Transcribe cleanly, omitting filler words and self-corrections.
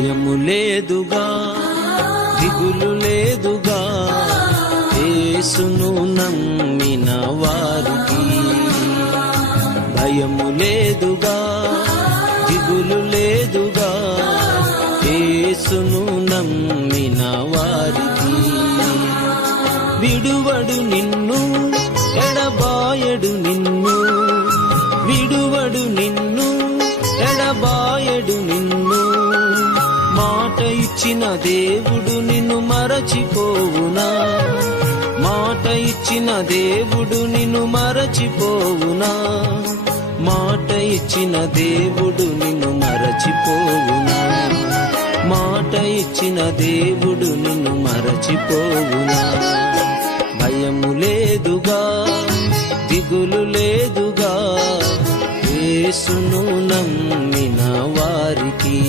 భయము లేదుగా, దిగులు లేదుగా, యేసును నమ్మిన వారికి. భయము లేదుగా, దిగులు లేదుగా, యేసును నమ్మిన వారికి. విడువడు నిన్ను, ఎడబాయడు నిన్ను, విడువడు నిన్ను, ఎడబాయడు నిన్ను. మాట ఇచ్చిన దేవుడు నిన్ను మరచిపోవునా? మాట ఇచ్చిన దేవుడు నిన్ను మరచిపోవునా? మాట ఇచ్చిన దేవుడు నిన్ను మరచిపోవునా? మాట ఇచ్చిన దేవుడు నిన్ను మరచిపోవునా? భయము లేదుగా, దిగులు లేదుగా, యేసును నమ్మిన వారికి.